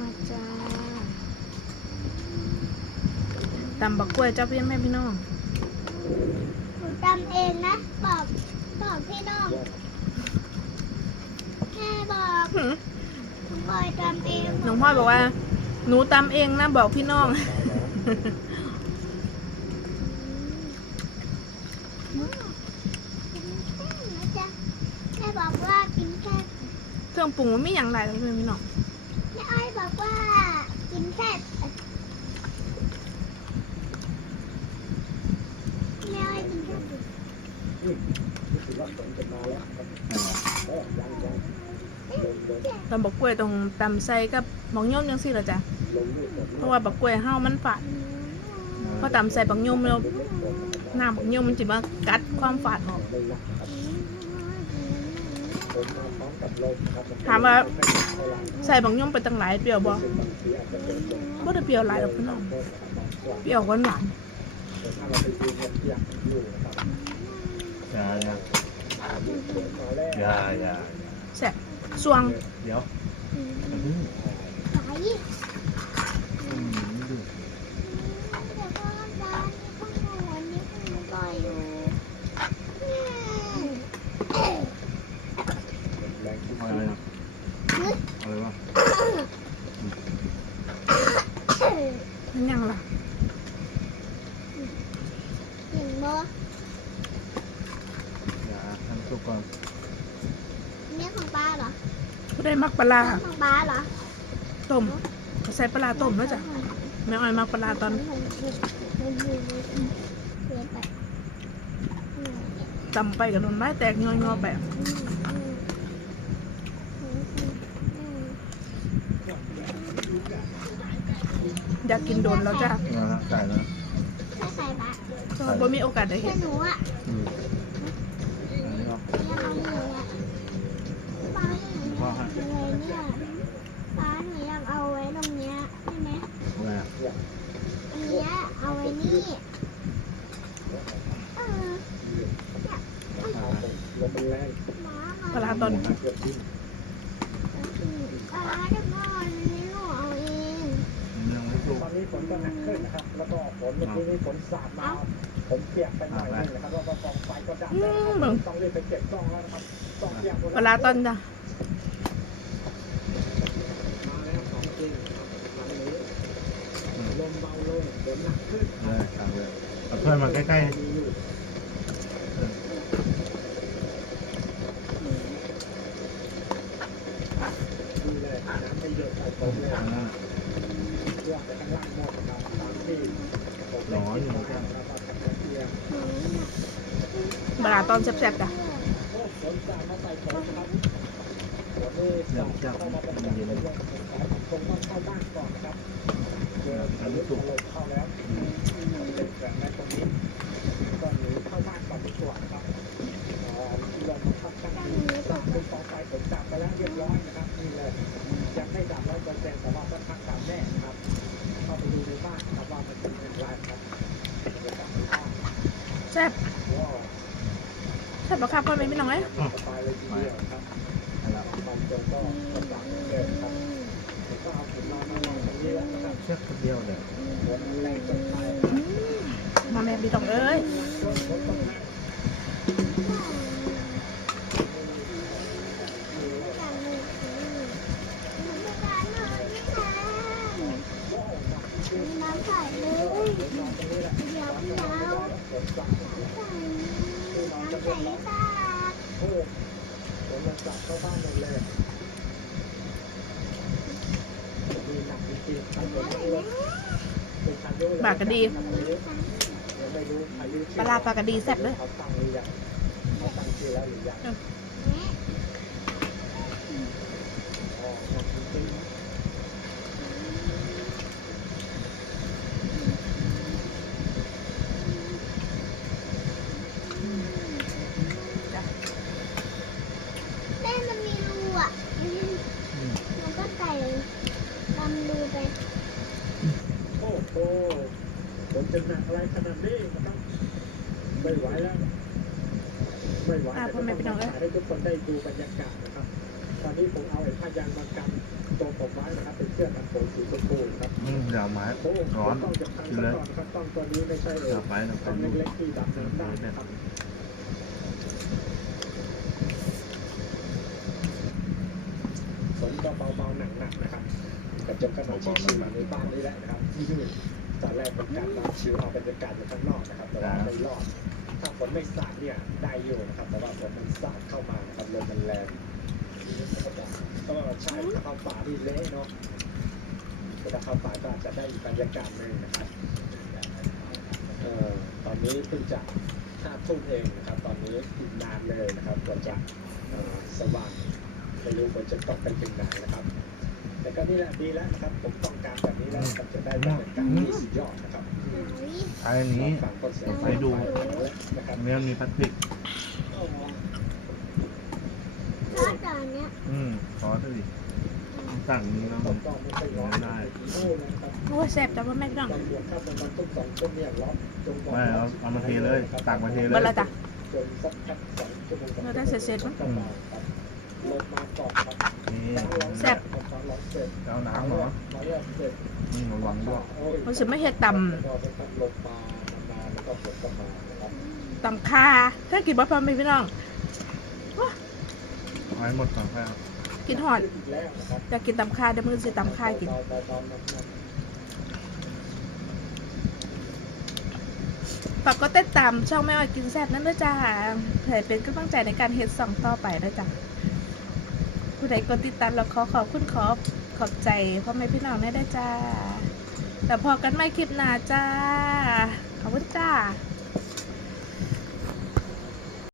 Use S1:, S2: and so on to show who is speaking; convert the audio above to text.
S1: มาจ้าตำบักกล้วยเจ้าพี่แม่พี่น้อง
S2: หนูตำเองนะ บอกบอกพี่น้องแม่บอก
S1: หือ
S2: หนูบอยตำเอง
S1: หลวงพ่อบอกว่า หนูตำเองนะบอกพี่น้อง
S2: อืมกินแค่นะจ๊ะแม่บอกว่ากินแค่
S1: เครื่องปรุงมันไม่อย่างไรหรอกพี่แม่พี่น้อง
S2: แม่อ้อย บอกว่ากินแค่แม่อ้อยกินแค่
S1: ตำบักกล้วยตรงตำใสกับหมองย่อมยังสิเหรอจ๊ะเพราะว่าบักกล้วยเฮามันฝาดพอตำใสบักย่อมแล้วน้ำบักย่อมมันจะมากัดความฝาดออก ถามว่าใส่บักย่อมไปตั้งหลายเปรี้ยวบ่บ่ได้เปรี้ยวหลายหรอกพี่น้องเปรี้ยวหวานหวาน
S3: อย่าอย่าอย่าอย่า
S1: ๆแซ่บสวง
S3: เดี๋ยว
S2: อืม
S3: อย่าเพิ่ง
S2: ไหน
S3: อืมดู
S2: เดี๋ยวก็ร้านนี้ข้างหัวนี้คุณก็อยู่อืม
S3: เอาอะไรนะเอาอะไรวะ
S1: มัน ยังล่ะ
S2: เห็นบ่
S3: อย่าทำตัวก่อน
S2: เนี่ยของป้าเหรอ
S1: ผู้ได้มักปลาร้า
S2: เนี่ยของป้าเหรอ
S1: ต้มใส่ปลาร้าต้มแล้วจ้ะแม่อ้อยมักปลาร้าตอน
S2: เสียไปอืม
S1: ตำไปกับนนไม้แตกงอยๆแบบ
S2: อืมอืมอืมอืม
S1: อยากกินโดนแล้วจ้ะ
S3: อย่าละใส่แล้ว
S2: ถ้าใส่ปะ
S1: ก็บ่มีโอกาสได้
S2: แต่
S1: เห็น
S2: หนูอะ
S3: อืมอันนี้ก็
S2: ยังเอาหนูอะป้าหนู
S3: พ่อ
S2: อยาก
S3: ให้
S2: เอาไว้เนี่ยป้าหนูอยากเอาไว้ตรงเนี้ยใช่ไหม
S3: อะไรอะ
S2: อันเนี้ยเอาไว้นี่เออหมา
S1: ปลาร้าตอน
S2: ป้าเดี๋ยวก่อนอันนี้หนูเอาเอง
S3: เรื่องไม่ถูก
S4: ตอนนี้ฝนก็หนักขึ้นนะครับ แล้วก็ฝน เมื่อกี้นี้ฝนสาดมาผมเปียกไปหน่อยนึงนะครับแล้วก็กองไฟก็ดับแล้วนะครับต้องรีบไปเก็บกล้องแล้วนะครับต้องเปียกหมด
S1: ปลาร้าตอนจ้ะ
S4: มาแล้วของจริงครับวันนี้ลมเบาลงฝนหนักขึ้น
S3: เลยตามเลยเอาเพื่อนมาใกล้
S4: มีอยู่
S3: ๆเออ
S4: ดีเลยน้ำไม่เยอะใส่ผมเลย
S3: อ่า
S4: เรื่องไปข้างล่างหมดนะครับตามที่ผมได้คิดไว้นะครับว่าจะเปียก
S1: ปลาตอนแซ่บๆจ้ะ
S4: โอ้ฝนสาดมาใส่ผมครับฝนนี่สาดเข้ามาเป็นแบบเป็นเรื่องของผมต้องเข้าบ้านก่อนครับเจอทะลุลมเข้าแล้วเป็นแบบนั้นนี้ก็หนีเข้าบ้านก่อนดีกว่าครับเอ่อลงมาพักตั้งที่สามเป็นกองไฟผมดับไปแล้วเรียบร้อยนะครับนี่เล รับ
S1: พ่อแม่พี่น้องเอ้ย
S4: สบายเลยทีเดียวครับ
S3: ให้ละ
S4: มันจนก็ลำบากเกินครับผมาผมนอนมานอนตรงนี้แล้วนะครับ
S3: เชือกคนเดียวเลย
S4: ฝนมันแรงจนตาย
S1: อืมมาแม่พี่น้องเอ้ย
S4: น้ำ
S2: ใส่เลยเดี๋ยวพี่ดาวน้ำ ใส่น้ำใส่ให้ตา
S4: โอ้ฝนมันจับเข้าบ้านหมดเลยมีหนักจริงๆทั้งฝนทั้งลมเป็นพายุเลย
S1: ปากกะดี
S4: ยังไม่รู้พายุชื่อ
S1: ปลาร้าปลากระดีแซ่บเลย
S4: เขาตั้งหรือยังเขาตั้งชื่อแล้วหรือยังอ๋อหนักจริงๆนะ
S1: จ้ะ
S2: แม่มันมีรูอะมันก็ใส่ลำรูไป
S4: โอ้โหฝน จะหนักอะไรขนาดนี้นะครับไม่ไหวแล้วไม่ไหว
S1: อะพ่อแม่พี่น้องเอ้ย
S4: ถ่ายให้ทุกคนได้ดูบรรยากาศนะครับ ตอนนี้ผมเอาไอ้ผ้ายันมากันตัวผมไว้นะครับเป็นเสื้อกันฝนสีชมพูครับ
S3: อืมเดี๋ยวไม้
S4: โอ้
S3: ร้อน
S4: ต้องจะพันก่อนครับต้องตัวนี้ไม่ใช่เลย
S3: ดับไม้ดับไฟ
S4: ต้อง
S3: ดู
S4: เล็กๆที่ดับน้ำได้นะครับฝนก็เบาๆหนักๆนะครับกระจกกระหน่ำชิวๆมาในบ้านนี่แหละนะครับที่ ตอนแรกเป็นการนอนชิวเอาบรรยากาศอยู่ข้างนอกนะครับ แต่ว่าไม่รอด ถ้าฝนไม่สาดเนี่ยได้อยู่นะครับ แต่ว่าฝนมันสาดเข้ามานะครับลมมันแรงก็ใช่ถ้าเข้าป่าที่เละเนาะแต่ถ้าเข้าป่าก็อาจจะได้อีกบรรยากาศหนึ่งนะครับเอ่อตอนนี้เพิ่งจะห้าทุ่มเองนะครับ ตอนนี้อีกนานเลยนะครับกว่าจะสว่างไม่รู้ฝนจะตกกันถึงไหนนะครับ แต่ก็นี่แหละดีแล้วนะครับผมต้องการแบบนี้แล้วนะครับจะได้บรรยากาศที่สุดยอดนะครับ
S3: ใช้อันนี้
S4: ฟังต้นเสียง
S3: ไปดู
S4: นะครับ
S3: อันนี้มันมีพลาสติก
S2: ทอดตอนเนี้ย
S3: อืมขอสิสั่งนี้แล้ว
S4: ผ
S3: มัน
S4: มก็ไม่ค่อยร้อน
S3: ได้
S4: โอ้นะครับ
S1: โอ้ยแซ่บจังว่าแม่พี่น้อง
S4: ตำรวจเข้าประมาณทุ่มสองทุ่มเนี่ยร้อนจนกว่า
S3: ไม่เอาเอามาเทเลยตักมาเทเล
S1: เบิด
S3: ย
S1: ละจ้ะ
S4: จนสักพักสองชั่วโมง
S1: เราได้เสร็จๆมั้ย
S4: ก็มาครับลง
S1: แซ่บ
S4: พอร้อนเสร็จ
S3: เอาน้ำเหรอ
S4: มาเรียกเสร็จ
S3: นี่ระวังด้วย
S4: โอ้ย
S1: รู้สึกไม่เห็ดต
S4: ก็ไปพัดลมมานานๆแล้วก็ฝนก็มานะครับำ
S1: ตำคาถ้ากินบ่พอแม่พี่น้อง
S3: เอาให้หมดก่อนค่อยเอา
S1: กินหอด
S4: อีกแล้วนะครับ
S1: อยากกินตำคาเดี๋ยวมือสิตำคากิน
S4: เบาๆๆๆๆ
S1: ฝากก็ติดตามช่องแม่อ้อยกินแซ่บนั่นด้วยจ้าเพื่อเป็นกำลังใจในการเฮ็ดสองต่อไปด้วยจ้ะ ผู้ใดกดติดตามเราขอขอบคุณขอบขอบใจพ่อแม่พี่น้องได้ด้จ้าแต่พอกันไม่คลิปหน้าจ้าขอบคุณจ้า